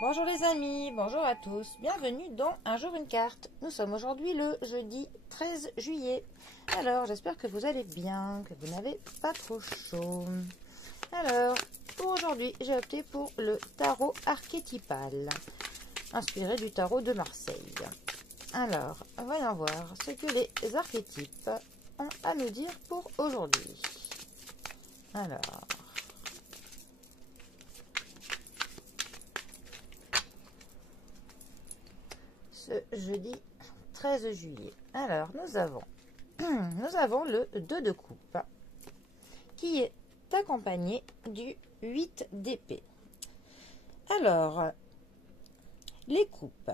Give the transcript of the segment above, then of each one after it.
Bonjour les amis, bonjour à tous, bienvenue dans Un jour une carte. Nous sommes aujourd'hui le jeudi 13 juillet. Alors j'espère que vous allez bien, que vous n'avez pas trop chaud. Alors pour aujourd'hui j'ai opté pour le tarot archétypal, inspiré du tarot de Marseille. Alors voyons voir ce que les archétypes ont à nous dire pour aujourd'hui. Alors... ce jeudi 13 juillet. Alors, nous avons le 2 de coupe qui est accompagné du 8 d'épée. Alors, les coupes.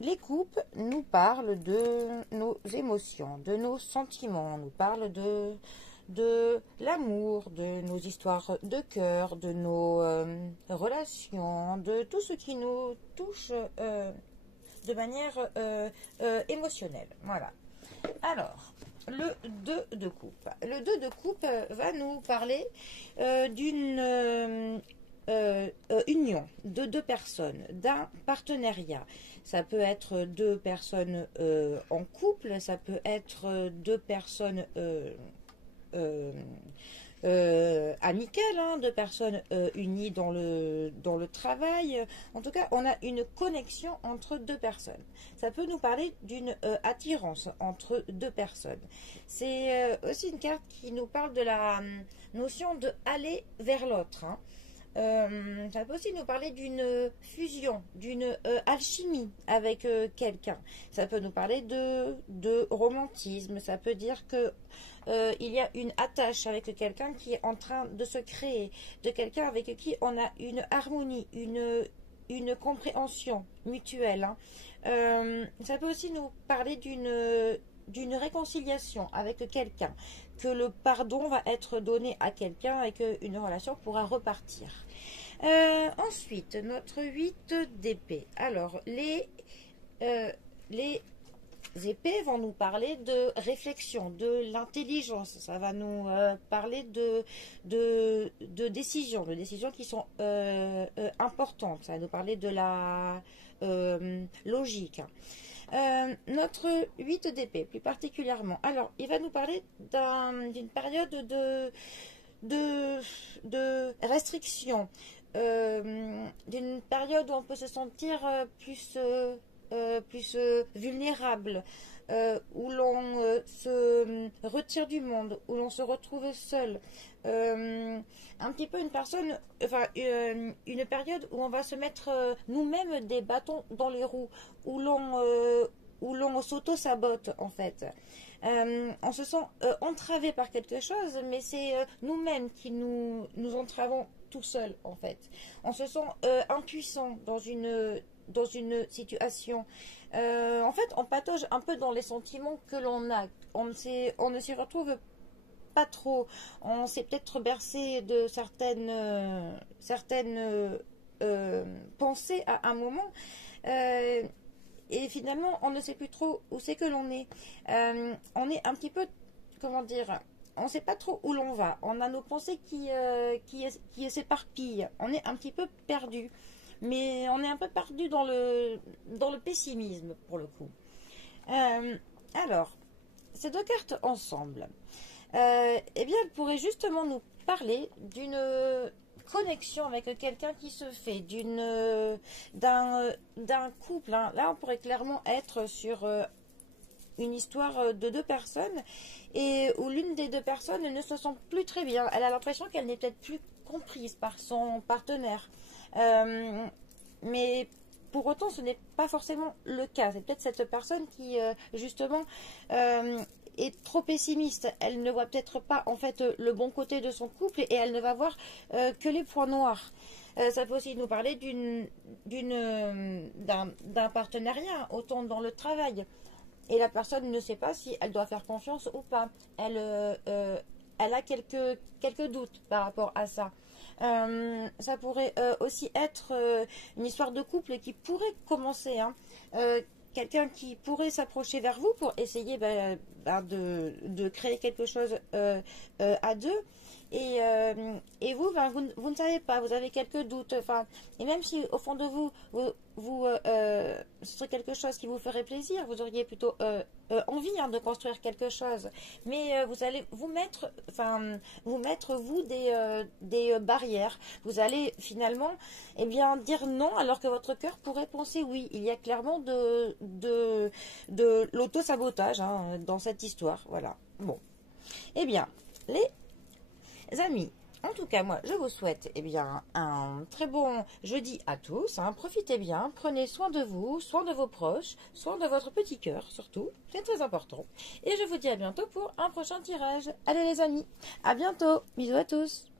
Les coupes nous parlent de nos émotions, de nos sentiments, nous parlent de l'amour, de nos histoires de cœur, de nos relations, de tout ce qui nous touche de manière émotionnelle. Voilà. Alors, le 2 de coupe. Le 2 de coupe va nous parler d'une union de deux personnes, d'un partenariat. Ça peut être deux personnes en couple, ça peut être deux personnes amicales, hein, de personnes unies dans le travail. En tout cas, on a une connexion entre deux personnes. Ça peut nous parler d'une attirance entre deux personnes. C'est aussi une carte qui nous parle de la notion de aller vers l'autre, hein. Ça peut aussi nous parler d'une fusion, d'une alchimie avec quelqu'un. Ça peut nous parler de romantisme. Ça peut dire que il y a une attache avec quelqu'un qui est en train de se créer, de quelqu'un avec qui on a une harmonie, une compréhension mutuelle, hein. Ça peut aussi nous parler d'une réconciliation avec quelqu'un, que le pardon va être donné à quelqu'un et qu'une relation pourra repartir. Ensuite, notre 8 d'épée. Alors, les épées vont nous parler de réflexion, de l'intelligence. Ça va nous parler de décisions qui sont importantes. Ça va nous parler de la logique. Notre 8 d'épée, plus particulièrement. Alors, il va nous parler d'une période de restriction, d'une période où on peut se sentir plus vulnérable, où l'on se retire du monde, où l'on se retrouve seul. Un petit peu une période où on va se mettre nous-mêmes des bâtons dans les roues, où l'on s'auto-sabote en fait. On se sent entravé par quelque chose, mais c'est nous-mêmes qui nous entravons tout seul en fait. On se sent impuissant dans une situation. En fait, on patauge un peu dans les sentiments que l'on a. On ne s'y retrouve pas trop. On s'est peut-être bercé de certaines pensées à un moment. Et finalement, on ne sait plus trop où c'est que l'on est. On est un petit peu, comment dire, on ne sait pas trop où l'on va. On a nos pensées qui s'éparpillent. On est un petit peu perdu. Mais on est un peu perdu dans le pessimisme, pour le coup. Alors, ces deux cartes ensemble, eh bien, elles pourraient justement nous parler d'une connexion avec quelqu'un qui se fait, d'un couple, hein. Là, on pourrait clairement être sur une histoire de deux personnes et où l'une des deux personnes ne se sent plus très bien. Elle a l'impression qu'elle n'est peut-être plus comprise par son partenaire. Mais pour autant, ce n'est pas forcément le cas. C'est peut-être cette personne qui, justement, est trop pessimiste. Elle ne voit peut-être pas, en fait, le bon côté de son couple et elle ne va voir que les points noirs. Ça peut aussi nous parler d'un partenariat, autant dans le travail. Et la personne ne sait pas si elle doit faire confiance ou pas. Elle a quelques doutes par rapport à ça. Ça pourrait aussi être une histoire de couple qui pourrait commencer, hein. Quelqu'un qui pourrait s'approcher vers vous pour essayer de créer quelque chose à deux Et vous, ben, vous ne savez pas, vous avez quelques doutes. Enfin, et même si au fond de vous, ce serait quelque chose qui vous ferait plaisir, vous auriez plutôt envie hein, de construire quelque chose. Mais vous allez vous mettre, enfin, vous des barrières. Vous allez finalement, eh bien, dire non alors que votre cœur pourrait penser oui. Il y a clairement de l'auto-sabotage hein, dans cette histoire. Voilà. Bon. Eh bien, les amis, en tout cas, moi, je vous souhaite eh bien, un très bon jeudi à tous. Hein. Profitez bien, prenez soin de vous, soin de vos proches, soin de votre petit cœur surtout. C'est très important. Et je vous dis à bientôt pour un prochain tirage. Allez les amis, à bientôt. Bisous à tous.